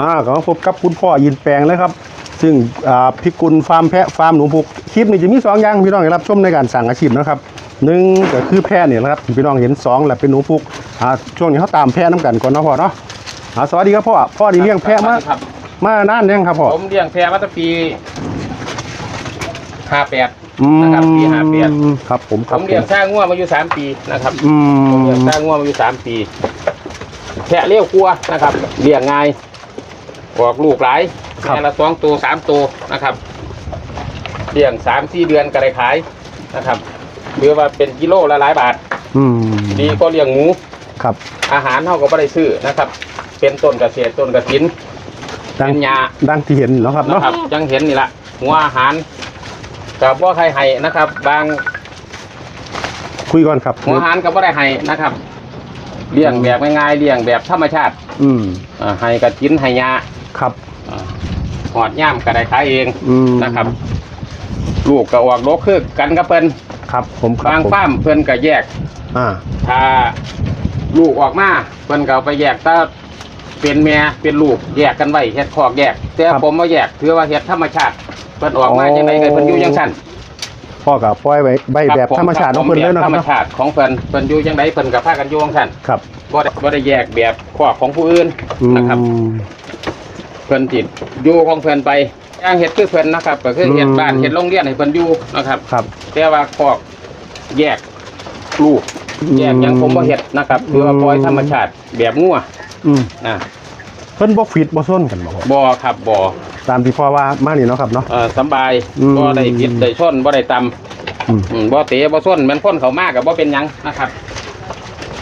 อ่าก็พบกับคุณพ่อยินแปลงเลยครับ ซึ่งอ่าพิกุลฟาร์มแพะฟาร์มหนูพุกคลิปนี้จะมีสองอย่างพี่น้องได้รับชมในการสั่งอาชีพนะครับหนึ่งก็คือแพะเนี่ยนะครับที่พี่น้องเห็นสองแหละเป็นหนูพุกอ่าช่วงนี้เขาตามแพะน้ำกันก่อนเนาะพ่อเนาะอ่าสวัสดีครับพ่อพ่อไดีเลี้ยงแพะมาครับ มานานยังครับพ่อผมเลี้ยงแพะมาตั้งปีห้าแปดอืมนะครับปีห้าแปดครับผมคผรับมเลี้ยงสร้างง่วมาอยู่สามปีนะครับอืผมเลี้ยงมสร้างง่วมาอยู่สามปี แพะเลี้ยวกลัวนะครับเลี้ยงง่าย ออกลูกหลายแม่ละสองตัวสามตัวนะครับเลี้ยงสามสี่เดือนก็ได้ขายนะครับหรือว่าเป็นกิโลละหลายบาท อืมดีก็เลี้ยงหมู ครับอาหารเท่าก็ไม่ได้ซื้อนะครับ เป็นต้นเกษตรต้นกระถิน ดังเป็นยา ดังที่เห็นเนาะครับนะเนาะครับยังเห็นนี่ละหัวอาหารกับว่าใครให้นะครับ บางคุยก่อนครับหัวอาหารกับว่าได้ให้นะครับเลี้ยงแบบง่ายๆเลี้ยงแบบธรรมชาติอืม อ่าให้กระกินให้ยา ครับอ่าหอดย่ามก็ได้ขายเองอืมนะครับ ลูกก็ออกโลกคือกันกับเพิ่นครับผมครับบางผมป้ามเพิ่นก็แยก อ่า ถ้าลูกออกมาเพิ่นก็เอาไปแยกถ้าเป็นแม่เป็นลูกแยกกันไว้เฮ็ดคอกแยก แต่ผมมาแยกถือว่าเฮ็ดธรรมชาติเพิ่นออกมาจังไดก็เพิ่นอยู่จังซั่น พ่อกับปล่อยไว้ใบแบบคผธรรมชาติของเพิ่นเลยเนาะธครรับรมเนาะชาติของเพิ่นเพิ่นอยู่จังไดเพิ่นกับพากันอยู่จังซั่นครับ บ่ได้บ่ได้แยกแบบคอกของผู้อื่นอืมนะครับ เพิ่นติดอยู่ของเพิ่นไปอย่างเฮ็ดคือเพิ่นนะครับก็คือเฮ็ดอืมบ้านเฮ็ดโรงเรียนให้เพิ่นอยู่นะครับครับ แต่ว่าคอกแยกลูกแยกหยังผมบ่เฮ็ดนะครับคือว่าปล่อยธรรมชาติแบบงัวอืมนะเพิ่นบ่ฟิตบ่ส้นกันบ่ครับบ่ครับบ่ตามที่พ่อว่ามานี่เนาะครับเนาะเอ่อสำบายอืมบ่ได้ผิดได้ชนบ่ได้ต่ำอืมอืมบ่เตะบ่ส้นแมันคนเขามากกับบ่เป็นหยังนะครับ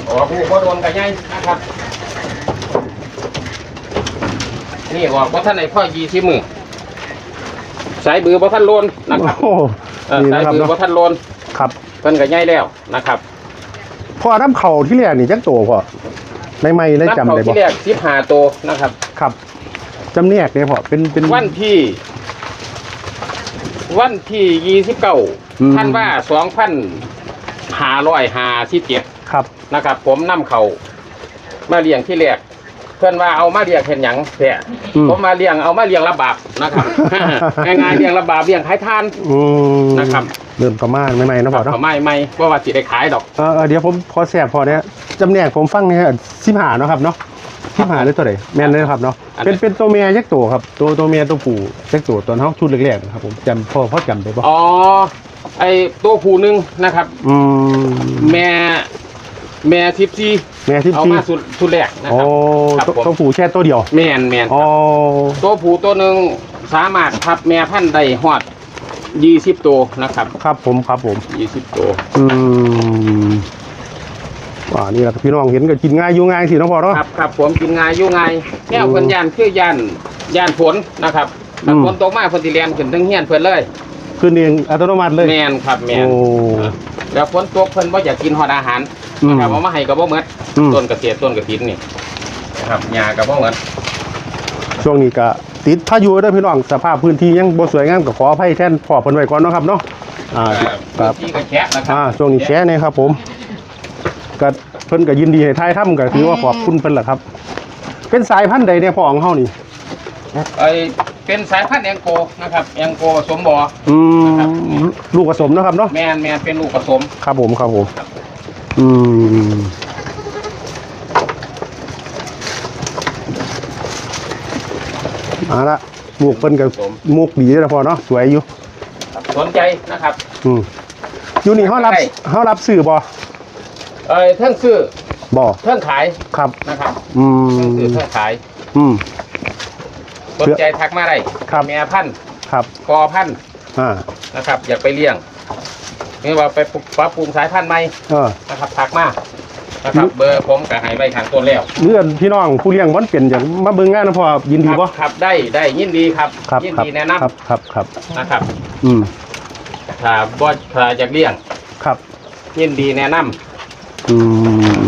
ออกผู้บ่โดนกันใหญ่นะครับ นี่ออกบ่ท่านในพ่อยี่สิบมือสายบือบ่ท่านโลนนะครับโอ้เอ่อนี่สายนะครับบือเนาะบ่ท่านโลนครับ เพิ่นก็ใหญ่แล้วนะครับพ่อน้ำเข่าที่แรกนี่จักโตพ่อในไม่ได้จำนับได้เข้าบ่ที่แรก15ตัวนะครับ ครับจำเนียกเนี่ยพ่อเป็นเป็น วันที่ วันที่ยี่สิบเก้าอืม ท่านว่าสองพันห้าร้อยห้าสิบเจ็ดครับ นะครับ ผมนํเขามาเลี้ยงที่แรกเพื่อนว่าเอามาเลี้ยงเห็นหยังแท้อืม ผมมาเลี้ยงเอามาเลี้ยงระบาบนะครับ ง่ายๆเลี้ยงระบาบเลี้ยงขายทาน อืมนะครับ เริ่มประมาณใหม่ๆเนาะพ่อเนาะเขาไม่ไม่ว่าว่าสิได้ขายดอก เออเออเดี๋ยวผมขอแสบพอเนี่ยจำแนกผมฟังเนี่ยสิบหาเนาะครับเนาะสิบหาหรือตัวไหนแม่นเลยครับเนาะอันไหน เป็นเป็นตัวเมียยักษ์ตัวครับ ตัวตัวเมียตัวผู้ยักษ์ตัวตอนเขาชุดแรกๆนะครับผมจำพ่อพ่อจำได้ปะอ๋อไอตัวผู้หนึ่งนะครับ อืมแม่ แม่ทิพซีแม่ที่เอาที่มาสุดสุดแรกนะโอ้ครับครับตัวผมตัวผู้แค่ตัวเดียวแมนแมนอ๋อตัวผู้ตัวหนึ่งสามารถทับแม่พันธุ์ได้ฮอดยี่สิบตัวนะครับครับผมครับผม ยี่สิบตัวอืมว่านี่แหละพี่น้องเห็นก็กินง่ายอยู่ง่ายสิเน้องพ่อเนาะ ครับครับผมกินง่ายอยู่ง่ายแก้วเพิ่นยานคือยานยานฝนนะครับถ้าอืม ฝนตกมาเพิ่นสิเรียนขึ้นทั้งเฮียนเพิ่นเลยขึ้นเองอัตโนมัติเลย แมนครับแมนโอ้ แล้วฝนตกเพิ่นบ่อยากกินฮอดอาหารอืม นะครับเอามาให้ก็บ่หมดอืมต้นกระเทียมต้นกระถินนี่นะครับหญ้าก็บ่หมดช่วงนี้ก็ติดพายุเด้วยพี่น้องสภาพพื้นที่ยังบ่สวยงามก็ขออภัยแทนพ่อเพิ่นไว้ก่อนเนาะครับเนาะอ่าคครัรับบที่กระแคะนะครัอ่าช่วงนี้แชร์เนี่ยครับผมก็เพิ่นก็ยินดีให้ทายถ้ำก็ถือว่าขอบคุณเพิ่นแหละครับ เป็นสายพันธุ์ใดเนี่ยพ่อของเฮานี่ ไอเป็นสายพันธุ์แองโกนะครับแองโกผสมบ่ออืครับมลูกผสมเนาะครับเนาะแมนแมนเป็นลูกผสมครับผมครับผม อืมเอาละมุกเพิ่นก็มุกดีแล้วพ่อเนาะสวยอยู่ สนใจนะครับ อืมอยู่นี่เฮารับได้เฮารับซื้อบ่เอ้ยเทิงซื้อบ่เทิงขายครับนะครับ อืเทิงมซื้อเทิงขาย อืมสนใจทักมาได้ครับแม่พันธุ์ครับกอพันธุ์อ่านะครับ อยากไปเลี้ยง นี่ว่าไปปรับปรับปรุงสายพันธุ์ใหม่เออนะครับทักมานะครับเบอร์ผมก็ให้ไว้ข้างต้นแล้วเลื่อนพี่น้องผู้เลี้ยงวันเป็นอย่างมาเบิ่งงานนะพ่อยินดีครับบ่ครับได้ได้ยินดีครับครับยินครับดีแนะครับนำครับครับนะครับ อืมถ้าบ่ถ้าอยากเลี้ยงครับยินดีแนะนำอืม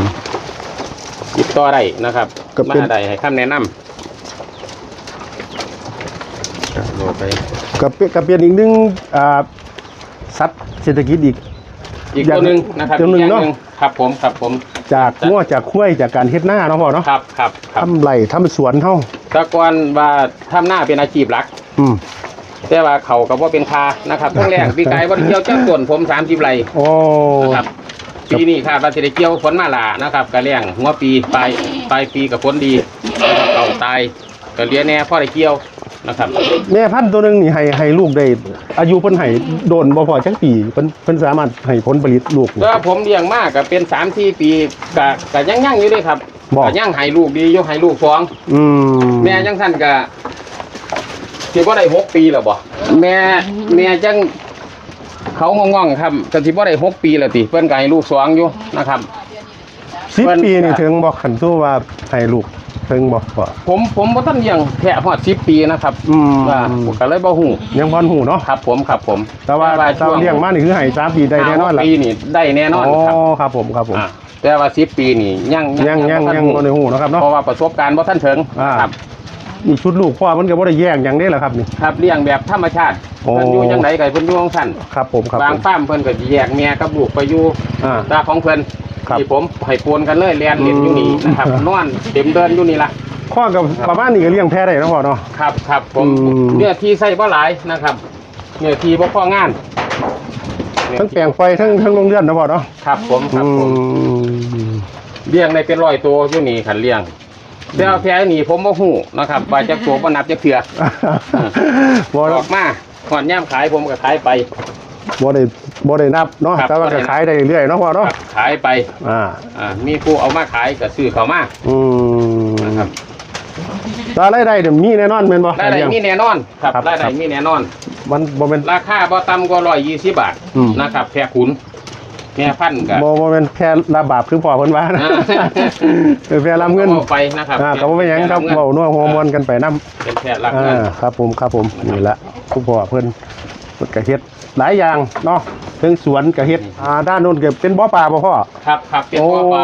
ติดต่อได้นะครับก็เป็นมาได้ให้คำแนะนำโหลดไปก็เป็นก็เป็นอีกหนึงอ่าสัตว์ เศรษฐกิจอีก อีกอย่างตัวหนึ่งนะครับตัวหนึ่งอีกอย่เนอะครับผมครับผมจากงัวจากคุ้ยจากการเฮ็ดหน้าเนาะพ่อเนาะครับครับครับทำไรทำสวนเฮาคแตะกอนว่าทำหน้าเป็นอาชีพหลัก อืม แต่ว่าเขาก็บ่เป็นคานะครับทั้งแรกปีกายบ่ได้เกี่ยวจ้างส่วนผม30ไร่โอ้ นะครับปีนี้คาดว่าสิได้เกี่ยวฝนมาหลานะครับก็แรงหัวปีปลายปลายปีกับฝนดีเก่าตายก็เหลี้ยแน่พอได้เกี่ยว นะครับแม่พันธุ์ตัวหนึงนี่ให้ให้ลูกได้ อายุเพิ่นให้โดนบ่พอจักปีเพิ่นเพิ่นสามารถให้ผลผลิตลูกนี่ก็ผมเลี้ยงมากก็เป็น3 4ปีก็ก็ยังยังอยู่เด้ครับบอกก็ยังให้ลูกดีอยู่ให้ลูกสองอืมแม่จังซั่นก็สิบ่ได้หกปีแล้วบ่แม่แม่จังเขาง่องๆครับก็สิบ่ได้หกปีแล้วติเพิ่นก็ให้ลูกสองอยู่นะครับ สิบเพิ่น ปีนี่ถึงบ่คันสู้ว่าให้ลูก ถึงบ่พ่อผมผมบ่ทันเลี้ยงแพะฮอด10ปีนะครับอืมว่าผมก็เลยบ่ฮู้ยังพอนหูเนาะครับผมครับผมแต่ว่าเจ้าเลี้ยงมานี่คือให้สามปีได้แน่นอนล่ะปีนี่ได้แน่นอนอ๋อครับครับผมครับผมอ่าแต่ว่าสิบปีนี่ยังยังยังบ่ทันยังรู้บ่ได้หูเนาะครับเนาะเพราะว่าประสบการณ์บ่ทันถึงอ่าครับ นี่ชุดลูกพ่อมันก็บ่ได้แย่งหยังได้ล่ะครับนี่ ครับเลี้ยงแบบธรรมชาติโอ้ เพิ่นอยู่จังไดก็ให้เพิ่นอยู่ของซั่นครับผมครับบางผม ฟาร์มเพิ่นก็สิแยกแม่กับลูกไปอยู่อ่า ตาของเพิ่น ครับ ที่ผมให้ปนกันเลยเรียนเล่นอยู่นี่นะครับอืมนอนเต็มเดินอยู่นี่ล่ะข้อกับ ประมาณนี้ก็เลี้ยงแพะได้เนาะพ่อเนาะ ครับครับผมอืม เนื้อที่ใส่บ่หลายนะครับเนื้อที่บ่พองานเนื้อทั้งที่แปลงไฟทั้งทั้งโรงเรือนเนาะพ่อเนาะครับผมครับผม อืม เลี้ยงได้เป็นร้อยตัวอยู่นี่ขันเลี้ยงแต่เอาแค่นี้ผมบ่ฮู้นะครับว่าจักตัวบ่นับจักเทื่อบ่อได้อกมาหอนย่ามขายผมก็ขายไป บ่ได้บ่ได้นับเนาะครับแต่ว่าบ่ได้ก็นับ ขายได้เรื่อยๆเนาะพ่อคเนาะรับขายไปอ่า อ่ามีผู้เอามาขายก็ซื้อเขามาอืมนะครับรายได้เดี๋ยวมีแน่นอนแม่นบ่ รายได้มีแน่นอนครับครับรายได้มีแน่นอน มันบ่แม่นราคาบ่ต่ำกว่า120บาทอืม นะครับแพะขุนแม่พันธุ์ก็บ่บ่แม่นแค่ระบาปคือพ่อเพิ่นว่านะอ่าเออแค่รับเงินอาไปนะครับอ่าก็บ่เป็นหยังครับแพะเว้านัวหัวมวนกันไปนํ เป็นแพะรักอ่าเงินครับผมครับผมนี่ละคุณพ่อเพิ่นเพิ่นก็เฮ็ด หลายอย่างเนาะถึงสวนก็เฮ็ดอ่าด้านโน้นก็เป็นบ่อปลาบ่พ่อ ครับครับเป็นบ่อปลา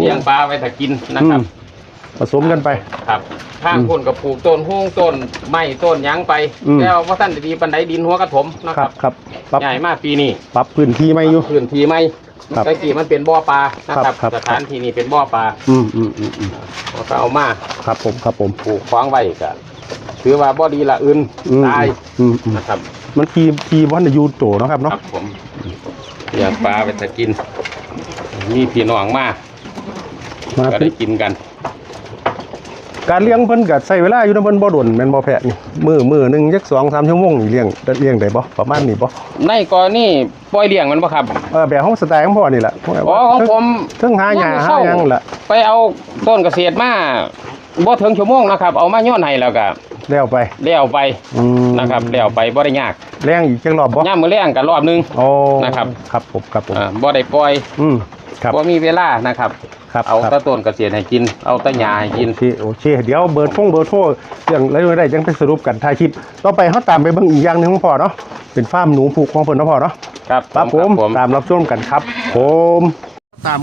เลี้ยงปลาไว้ถ้ากินนะครับอืมผสมกันไป ครับข้างคนกับปลูกต้นห้วงต้นไม้ต้นหยังไป อืม แล้วว่าท่านได้ดีปันไดดินหัวกระถมนะคครัรับบครับปรับใหญ่มากปีนี้ปรับพื้นที่ไม่อยู่ พื้นที่ไม่ครับตะกี้มันเป็นบ่อปลานะคครัรับบครับ สถานที่นี้เป็นบ่อปลาอืมอืมอืมอืมเราก็เอามาครับผมครับผมปลูกขวางไว้ก็ถือว่าบ่ดีละอื่นอืมตายอืมอืมนะครับ มันทีทีวันอยู่โตเนาะครับคเนาะรับผมเลี้ยงปลาไปจะกิน มีพี่น้องมามาก็ได้กินกัน การเลี้ยงเพิ่นก็ใช้เวลาอยู่นำเพิ่นบ่ดนแม่นบ่แพะนี่มือมือหนึงจัก2 3ชั่วโมงนี่เลี้ยงเลี้ยงได้บ่ประมาณนี้บ่ในกรณีปล่อยเลี้ยงมันบ่ครับเออแบบของสไตล์ของพ่อนี่แหละอ๋อของผม เทั้งหาหญ้าหาหยังล่ะ ไปเอาต้นเกษตรมา บ่ถึงชั่วโมงนะครับ เอามาย้อนให้แล้วก็แล้วไปเลี้ยวไปอืมนะครับเลี้ยวไปบ่ได้ยากแรงอีกจังรอบบ่ย่ามมื้อแรงก็รอบหนึง โอ้นะครับ ครับผมครับผมอ่าบ่ได้ปล่อยอืมครับบ่มีเวลานะครับ ครับเอาครับแตะต้นเกษตรให้กิน เอาแตะหญ้าให้กิน โอเคโอเคเดี๋ยวเบอร์ท่งเบอร์โทรเรื่องอะไรได้จังไปสรุปกันท้ายคลิปต่อไปเขาตามไปเบิ่งอีกอย่างหนึงของพ่อเนาะเป็นฟาร์มหนูผูกของเพิ่นเนาะพ่อเนาะ ครับครับผมผมตามรับชมกันครับ ผม ตาม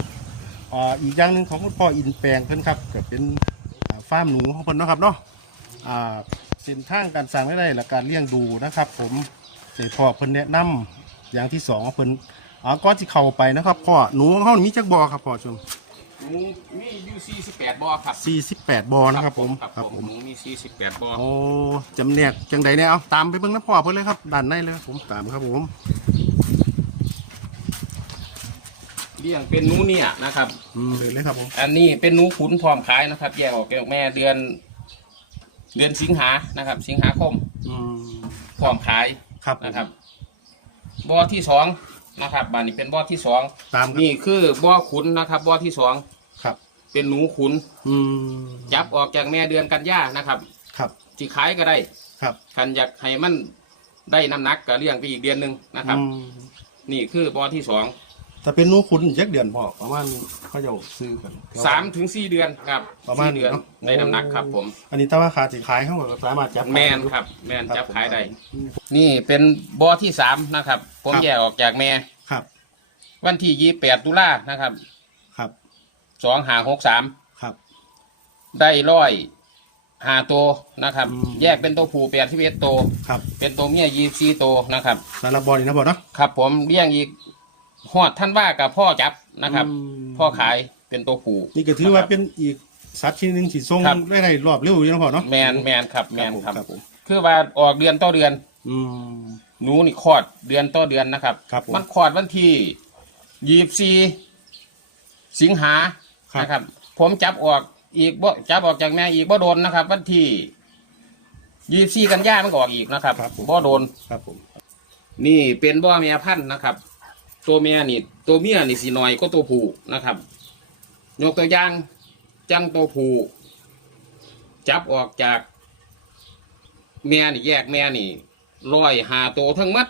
อ่าอีกอย่างหนึ่งของคุณพ่ออินแปลงเพิ่นครับก็เป็นอ่าฟาร์มหนูของเพิ่นเนาะครับเนาะอ่าเส้นทางการสั่งได้และการเลี้ยงดูนะครับ ผมเสพ่อเพิ่นแนะนำอย่างที่สองของเพิ่นอ่าก่อนที่เข้าไปนะครับพ่อหนูของเฮานี่มีจักบ่อครับพ่อช่วงมีอยู่ 48บ่อครับ48บ่อนะครับผมครับผมมี 48บ่อโอ้จำแนกจังใดเนี่ยเอาตามไปเบิ่งนะพ่อเพิ่นเลยครับด้านในเลยผมตามครับผม เลี้ยงเป็นหนูเนี่ยนะครับ อืมเลยเลยครับผมอันนี้เป็นหนูขุนพร้อมขายนะครับ แยกออกจากแม่เดือน เดือนสิงหานะครับ สิงหาคมอืมพร้อมขายครับนะครับบ่อที่สองนะครับบ้านนี้เป็นบ่อที่สองตามครับนี่คือบ่อขุนนะครับบ่อที่สองครับเป็นหนูขุนอืมจับออกจากแม่เดือนกันยานะครับครับที่ขายก็ได้ ครับคันอยากให้มันได้น้ำหนักก็เลี้ยงไปอีกเดือนหนึ่งนะครับ อืมนี่คือบ่อที่สอง แต่เป็นหนูขุนอีกจักเดือนพอประมาณเขาจะซื้อกัน สามถึงสี่เดือนครับประมาณสี่เดือนเนอะ ในน้ำหนักครับผมอันนี้ถ้าว่าขาสิขายเขาก็สามารถจับแมนครับ แมนครับจับขายได้อืมนี่เป็นบ่อที่สามนะครับ ผมครับแยกออกจากแม่ ครับ วันที่ยี่แปดตุลานะครับครับ สองหาหกสามครับ ได้ร้อยหาตัวนะครับ อืม แยกเป็นตัวผู้แปดที่เอ็ดตัวครับ เป็นตัวเมียยี่สี่ตัวนะครับ สารบบอลนี่นะบอเนาะครับผมเลี้ยงอีก หอดท่านว่ากับพ่อจับนะครับ อืม พ่อขายเป็นตัวผู้นี่ก็ถือว่าเป็นอีกสัตว์ชนิดหนึงสิส่งครับ ได้ได้รอบเร็วอยู่นะพ่อเนาะ แมนแมนครับแมนครับครับผม คือว่าออกเดือนต่อเดือน อืม หนูนี่คลอดเดือนต่อเดือนนะครับ ครับผมมันคลอดวันที่ยี่สีสิงหาครับ นะครับ ผมจับออกอีกบ่จับออกจากแม่อีกบ่โดนนะครับ วันที่ยี่สีกันยามันก็ออกอีกนะครับครับผม บ่โดน ครับผม นี่เป็นบ่อแม่พันธุ์นะครับ ตัวแม่นี่ตัวเมียนี่สีน้อยก็ตัวผู้นะครับ ยกตัวอย่างจังตัวผู้จับออกจากแม่นี่แยกแม่นี่ร้อยหาตัวทั้งหมัด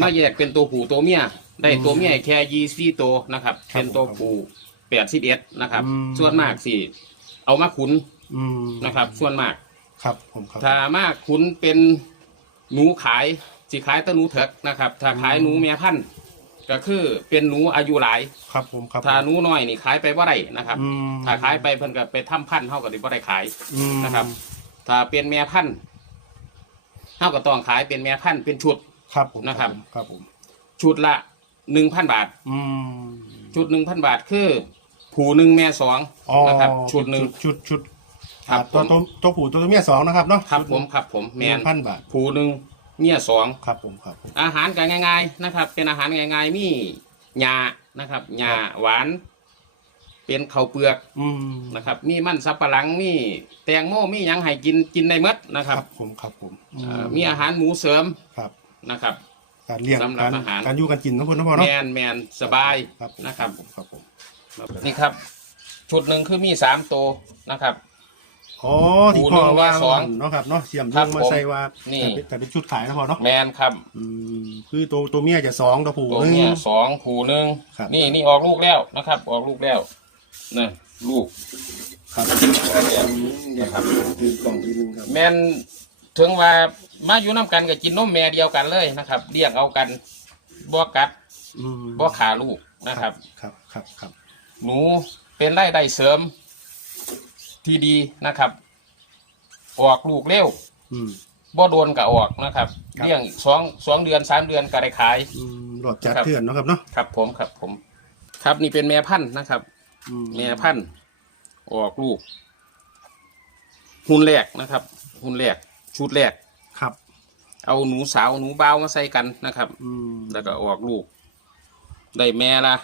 มาแยกเป็นตัวผู้ตัวเมียได้ตัวเมียแค่ยี่สี่ตัวนะครับ เป็นตัวผู้แปดสิบเอ็ดนะครับ ส่วนมากสิเอามาขุนอืมนะครับ ส่วนมากครับผมครับถ้ามากขุนเป็นหนูขายสิขายแตหนูเถิกนะครับ ถ้าขายหนูเมียพันธุ์ ก็คือเป็นหนูอายุหลาย ครับผมครับ ถ้าหนูน้อยนี่ขายไปว่าไรนะครับ อืม ถ้าขายไปเพิ่นก็ไปทำพันธุ์เท่ากับที่บ่ได้ขาย อืมนะครับ ถ้าเป็นแม่พันธุ์เท่ากับต้องขายเป็นแม่พันธุ์เป็นชุด ครับผมนะครับ ครับผมชุดละหนึ่งพันบาท อืมชุดหนึ่งพันบาทคือผูหนึ่งแม่สองอ๋อนะครับ ชุดหนึ่งชุดชุดครับอ่าตัวผม ตัวตัวผู้ตัวเมียสองนะครับเนาะครับผมครับผมแมนพันบาท ผูหนึ่ง เมียสองครับผมครับผมอาหารกันง่าย ๆนะครับ เป็นอาหารง่ายๆมีหญ้านะครับหญ้าหวาน เป็นข้าวเปลือกอืมนะครับ มีมันสับปะหลังมีแตงโมมีหยังให้กินกินได้หมดนะคครัรับบผมครับผมอืเอ่อมีอาหารหมูเสริมครับ นะครับ การเลี้ยงสำหรับการอาหาร การอยู่กันกินนะพ่อนะพ่อแมเนาะนแมนสบายครับผมนะครับผมครับผม นี่ครับ ชุดหนึ่งคือมีสามตัวนะครับ อ๋อที่ผู้พ่อหนึ่งว่าสองเนาะครับเนาะเสียมครัลบงมาผมใส่ว่านี่แต่เป็นแต่เป็นชุดขายนะพ่อเนาะแมนครับอืมคือตัวตัวเมียจะสองตัวผู้ตัวหนึ่งเนี้ยสองผูหนึ่งครับนี่นี่ออกลูกแล้วนะครับ ออกลูกแล้วนี่ลูก ครับนะครับคือกล่องที่หนึงครับแมนถึงว่ามาอยู่น้ากันกับกินนมแม่เดียวกันเลยนะครับเลี้ยงเอากันบ่กัดอืมบ่ขาลูกนะครับ ครับครับครับหนูเป็นไร่ได้เสริม ที่ดีนะครับ ออกลูกเร็วอืม บ่โดนกับออกนะครับครับ เลี้ยงสองสองเดือนสามเดือนก็ได้ขาย อืมหลอดจัดครับ เถื่อนเนาะครับเนาะครับ ผมครับ ผม ครับนี่เป็นแม่พันธุ์นะครับ อืแม่พันธุ์ออกลูก หุ่นแรกนะครับ หุ่นแรก ชุดแรก ครับ เอาหนูสาวหนูบ่าวมาใส่กันนะครับ อืมแล้วก็ออกลูก ได้แม่ละ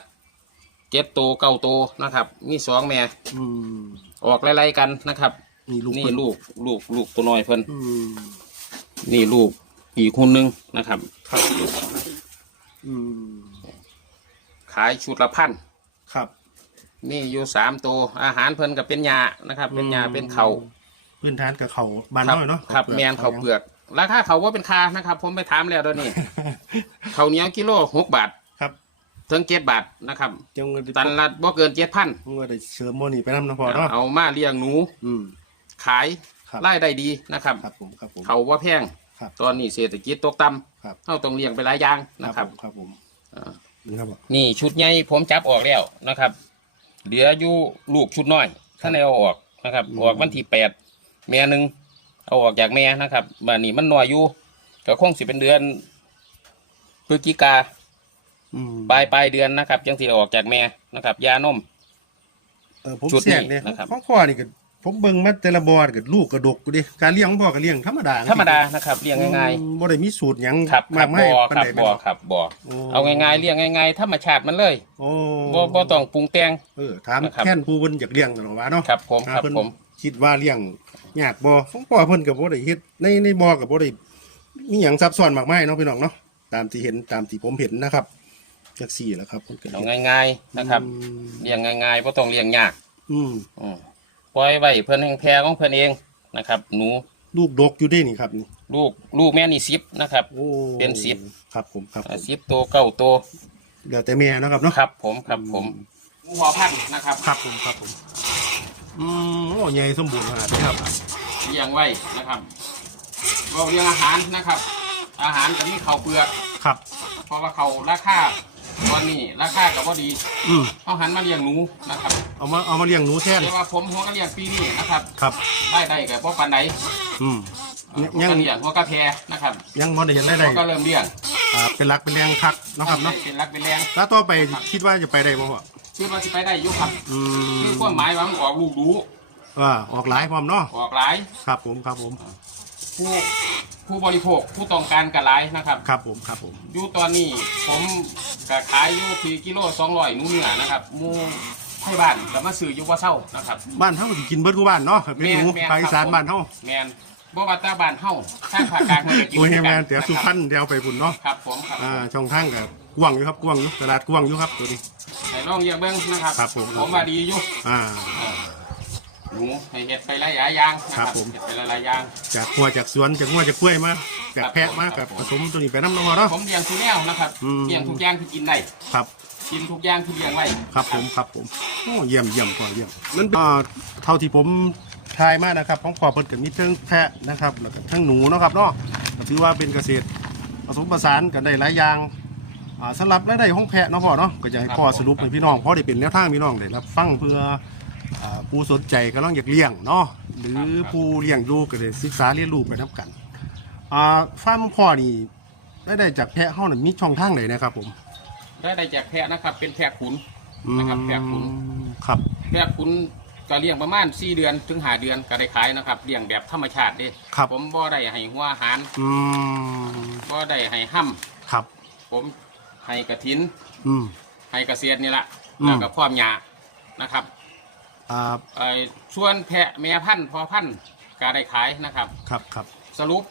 เจ็ดโตวเก้าโตวนะครับ มีสองแม่ อืม ออกไล่ๆกันนะครับนี่ลูกนี่เพิ่ลูกลูกลูกตัวน้อยเพิ่นอืมนี่ลูกอีกคนนึงนะครับ ครับอืมขายชุดละพันครับ นี่อยู่สามตัวอาหารเพิ่นก็เป็นยานะครับ เป็นยาเป็นเขาพื้นฐานกับเขาบานครับน้อยเนาะครับแมนเขาวเปลือก ราคาเขาว่าเป็นคานะครับ ผมไปถามแล้วเดี๋ยวนี้ เขาวเหนียวกิโลหกบาทครับ ถึงเจ็ดบาทนะครับจังเงินตันละบ่เกินเจ็ดพันเงินได้เสริมโมนี่ไปน้ำนะพอเนาะเอามาเลี้ยงหนู อืมขายครับรายได้ดีนะครับครับผมครับผมเขาว่าแพงครับตอนนี้เศรษฐกิจตกต่ครับำเขาต้องเลี้ยงไปหลายอย่างนะครับผมครับผมอ่านี่ครับผมนี่ชุดใหญ่ผมจับออกแล้วนะครับ เหลืออยู่ลูกชุดน้อยถ้าในเอาออกนะครับออกวันที่แปดแม่หนึ่งเอาออกจากแม่นะครับมานี่มันน้อยอยู่ก็คงสิเป็นเดือนพฤศจิกา อืมปลายปลายเดือนนะครับจังสิเอาออกจากแม่นะครับ ยานม เออผมชุดนี้เสียกเนี่ยนะครับ ของพ่อนี่ก็ผมเบิ่งมาแต่ละบอดกับลูกกระดกกูดิการเลี้ยงของพ่อก็เลี้ยงธรรมดาธรรมดานะครับเลี้ยงง่ายอืมบ่ได้มีสูตรหยังๆครับคมารักบมายบ่ปานครับใดบ่แม่นครับบ่โอ้ เอาง่ายๆเลี้ยงง่ายๆธรรมชาติมันเลยโอ้บ่บ่ต้องปรุงแต่ง เออถามนะครับ แค่นผู้เพิ่นอยากเลี้ยงตลอดว่าเนาะครับผมครับเพิ่นผม คิดว่าเลี้ยงยากบ่ของพ่อเพิ่นก็บ่ได้เฮ็ดในในบ่อก็บ่ได้มีหยังซับซ้อนมากมายเนาะพี่น้องเนาะตามที่เห็นตามที่ผมเห็นนะครับ จักสี่แหล้วครับเพิ่นก็เอาง่าย ๆนะครับอืมเลี้ยงง่ายๆบ่ต้องเลี้ยงยากอืมอืมปล่อยไว้เพิ่นแห่งแพรของเพิ่นเองนะครับ หนูลูกดกอยู่เด้นี่ครับนี่ลูกลูกแม่นี่สิบนะครับ โอ้เป็นสิบ ครับผมครับผมสิบตัวเก้าตัวเดี๋ยวแต่แม่เนาะครับเนาะครับ ผมครับผมหัวพันธุ์นะครับครับผมครับผมอืมโอ้ใหญ่สมบูรณ์ขนาดนี้ครับเลี้ยงไว้นะครับเราเลี้ยงอาหารนะครับ อาหารจะมีข้าวเปลือก ครับเพราะว่าเขาราคา ตอนนี้ราคากับพอดีอืมเอาหันมาเลี้ยงหนูนะครับเอามาเอามาเลี้ยงหนูแทนเรียกว่าผมหัวกระเลี้ยงปีนี้นะครับครับได้ได้กับพวกปันไหนอืมหัวยังกระเลี้ยงหัวกระแพรนะครับยังบ่ได้เห็นได้หัได้วก็เริ่มเลี้ยงอ่าเป็นหลักเป็นแรงคักเนาะครับเนาะเป็นรักเป็นแรงแล้วต่อไปคิดว่าจะไปได้บ่พ่อคือว่าจะไปได้อยุครับอืคือมความหมายว่ามันออกลูกดูว่าออกหลายพร้อมเนาะออกหลายครับผมครับผม ผู้ผู้บริโภคผู้ต้องการก็หลายนะครับครับผมครับผมอยู่ตอนนี้ผมก็ขายอยู่ที่กิโลสองร้อยหนูเนื้อนะครับหมูให้บ้านก็มาซื้ออยู่ว่าเศร้านะครับ บ้านเฮาสิกินเบิดกูบ้านเนาะเป็นหนูภาคอีสานบ้านเฮาแมนบ่ว่าแตาบ้านเฮาทางภาคกลางมันก็กินโอ้ยคือกัแม่นเดี๋ยวสุพรรณเดี๋ยวไปพุ่นเนาะครับผมครับอ่าช่องทางก็กว้างอยู่ครับกว้างอยู่ตลาดกว้างอยู่ครับตัวนี้ ให้ลองเยี่ยมเบิ่งนะครับ ครับผม ผมว่าดีอยู่อ่าเออ หนูให้เฮ็ดไปหลายๆอย่างนะคครัรับบผมเฮ็ดไปหลายๆอย่างจากหัวจากสวนจากงัวจากกล้วยมาจากแพะมาครักับบผมผสมตัวนี้ไปน้ำนองเนาะ ผมเลี้ยงทุกแนวนะครับอืม เลี้ยงทุกอย่างที่กินได้ครับ กินทุกอย่างที่เลี้ยงไว้ครับผมครับผมโอ้เยี่ยมเยี่ยมพ่อเยี่ยมนั่นอ่าเท่าที่ผมทายมานะครับของพ่อเปิดกับมีเทิงแพะนะครับแล้วก็ทั้งหนูเนาะครับเนาะก็ถือว่าเป็นเกษตรผสมผสานกันได้หลายอย่างอ่าสำหรับรายได้ของแพะเนาะพ่อเนาะก็จะให้พ่อสรุปให้พี่น้องพ่อได้เป็นแนวทางพี่น้องได้รับฟังเพื่ออ่า ผู้สนใจก็ต้องอยากเลี้ยงเนาะหรือผู้เลี้ยงดูก็ได้ศึกษาเรียนรู้ไปนับกันอ่าฟาร์มของพ่อนี่รายได้จากแพะเฮาน่ะมีช่องทางไหนนะครับ ผม ได้ได้จากแพะนะครับ เป็นแพะขุนนะครับแพะขุนอืมครับแพะขุนก็เลี้ยงประมาณ4เดือนถึง5เดือนก็ได้ขายนะครับเลี้ยงแบบธรรมชาติเด้ครับผมบ่ได้ให้หัวอาหารอืมบ่ได้ให้ห้ํครับ ผมให้กระถินอืมให้เกษตรนี่ละอืมแล้วก็พร้อมหญ้านะครับ อ่าไอ้ส่วนแพะแม่พันธุ์พอพันธุ์ก็ได้ขายนะครับ ครับครับสรุป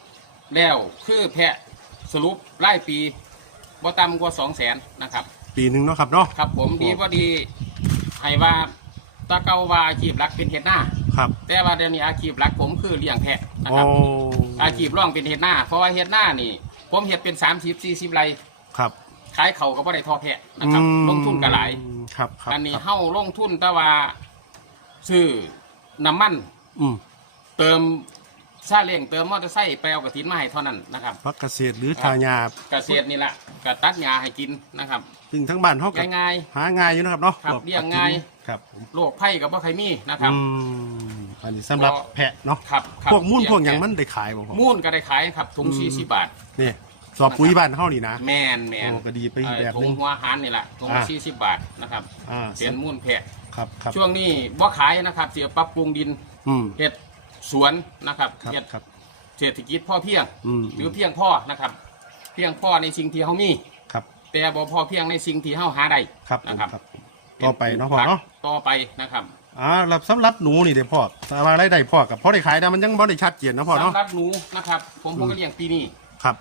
แล้วคือแพะสรุปรายปีบ่ต่ำกว่า2 0 0แสนนะครับ ปีหนึ่งเนาะครับเนาะครับ ผมดีว่าดีให้ว่าตะเกาว่าอาชีพหลักเป็นเฮ็ดหน้า ครับแต่ว่าเดี๋ยวนี้อาชีพหลักผมคือเลี้ยงแพะนะโอ้ครับ อาชีพร่องเป็นเฮ็ดหน้า เพราะว่าเฮ็ดหน้านี่ ผมเฮ็ดเป็น 30 40ไรครับขายเขาก็บ่ได้ทอแพะนะครับอืมลงทุนก็หลาย ครับครับอันนี้ครับเฮาลงทุนแต่ว่า ซื้อน้ำมัน อืมเติมซาเล้งเติมมอเตอร์ไซค์ไปเอากระถินมาให้เท่านั้นนะครับ พักเกษตรหรือทายาเกษตรนี่แหละก็ตัดหญ้าให้กินนะครับซึ่งทั้งบ้านเขาก็ง่าย หาง่ายอยู่นะครับเนาะครับพวกเลี้ยงง่าย ครับผมๆโรคภัยกับบ่ใครมีนะครับ อืมอันนี้สำหรับก็ แพะเนาะครับครับพวกมูลเลี้ยพวกอย่างมันได้ขายบ่พ่อมูลก็ได้ขายครับถุงอืมสี่สิบบาท นี่สอบปุ๋ยบ้านเฮานี่นะ แมนแมนโอ้ก็ดีไปอีกเอ่อแบบถุนึงงหัวอาหารนี่แหละถุงอ่าสี่สิบบาทนะครับอ่า เป็นมูลแพะ ครับครับช่วงนี้บ่ขายนะครับ เสียปรับปรุงดินอืมเฮ็ดสวนนะครับครับเฮ็ดครับเศรษฐกิจพ่อเพียงอืม หรือเพียงพ่อนะครับ เพียงพ่อในสิ่งที่เฮามี ครับแต่บ่พอเพียงในสิ่งที่เฮาหาได้ครับผมนะครับครับ ต่อไปเนาะพ่อเนาะต่อไปนะครับอ่าแล้วสำหรับหนูนี่เด้อพ่อแต่ว่ารายได้พ่อกับพ่อได้ขายแต่มันยังบ่ได้ชัดเจนเนาะพ่อเนาะ สำหรับหนูนะครับ ผมผมก็เลี้ยงปีนี้ครับ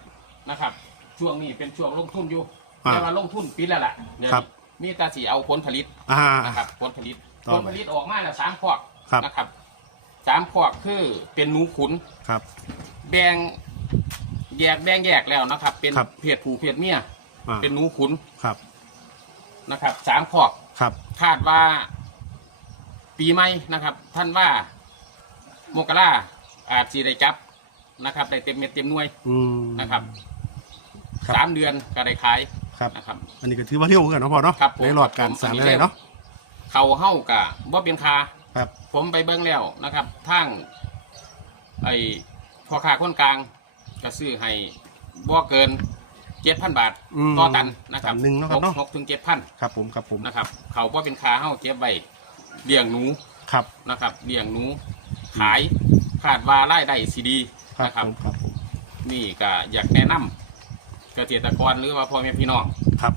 นะครับ ช่วงนี้เป็นช่วงลงทุนอยู่อ่าแต่ว่าลงทุนปีละล่ะเดี๋ยวครับนี้ มีแต่สิเอาผลผลิตอ่า นะครับผลผลิตต่อผลผลิตออกมาแล้วสามพวกครับ นะครับสามพวกคือเป็นหนูขุน ครับ แบ่งแยกแบ่งแยกแล้วนะครับ เป็นครับ เพศผู้เพศเมียอ่าเป็นหนูขุนครับ นะครับสามพวกครับ คาดว่า ปีใหม่นะครับ ท่านว่าโมกราอาจสีได้จับนะครับได้เต็มเม็ดเต็มหน่วยอืม นะครับครับ สามเดือนก็ได้ขาย ครับ นะครับ อันนี้ก็ถือว่าเร็วเหมือนกันเนาะพ่อเนาะครับผม ในหลอดการสั่งอะไรเนาะเขาเฮ้ากะว่าเป็นคา ครับ ผมไปเบิ้งแล้วนะครับทางไอ้พ่อค้าคนกลางก็ซื้อให้บ่เกินเจ็ดพันบาทอืมต่อตันนะครับตันหนึ่งเนาะครับเนาะ หกถึงเจ็ดพันครับผมครับผมนะครับ เขาว่าเป็นคาเฮ้าเก็บไว้เลี้ยงหนูครับนะครับเลี้ยงหนูขายขาดว่ารายได้สีดีครับนะครับ ผมครับผม นี่ก็อยากแนะนำเกษตรกรหรือว่าพ่อแม่พี่น้องครับ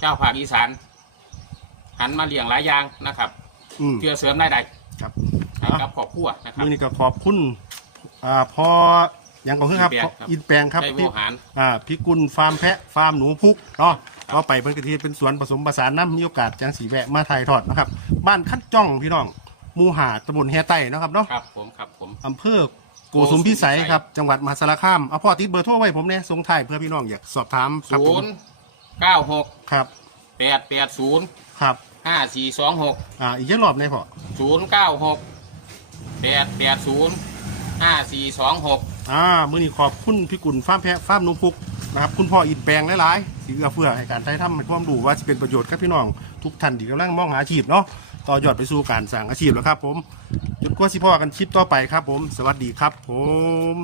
ชาวภาคอีสานหันมาเลี้ยงหลายอย่างนะครับอืมเพื่อเสริมรายได้ครับให้กับครอบครัวนะครับ มือนี้ก็ขอบคุณอ่าพอยังก็คือครับอินแปลงครับอินแปลงครับได้พี่โวหาร อ่าพี่กุลฟาร์มแพะฟาร์มหนูพุกเนาะก็ไปเพิ่นกระเทียเป็นสวนผสมผสานน้ำมีโอกาสจังสีแวะมาถ่ายทอดนะครับ บ้านคัดจ้องพี่น้องหมูหาตำบลแฮใต้เนาะครับเนาะ ครับผมครับผมอำเภอ โกสุมพิสัยครับจังหวัดมหาสารคามเอาพ่อติดเบอร์โทรไว้ผมเนี่ยส่งถ่ายเพื่อพี่น้องอยากสอบถามครับศูผมนย์เก้าหกครับแปดแปดศูนย์ครับห้าสี่สองหกอ่าอีกจะรอบในพ่อศูนย์เก้าหกแปดแปดศูนย์ห้าสี่สองหกอ่ามือนี้ขอบคุณพี่กุลฟาร์มแพะฟาร์มหนูพุกนะครับคุณพ่ออินแปลงหลายๆสีเอื้อเฟื่อให้การไทยทำให้ความรู้ว่าจะเป็นประโยชน์กับพี่น้องทุกท่านที่กำลังมองหาอาชีพเนาะ ต่อยอดไปสู่การสร้างอาชีพแล้วครับ ผมจุดกว่าสิพ่อกันคลิปต่อไปครับ ผม สวัสดีครับ ผม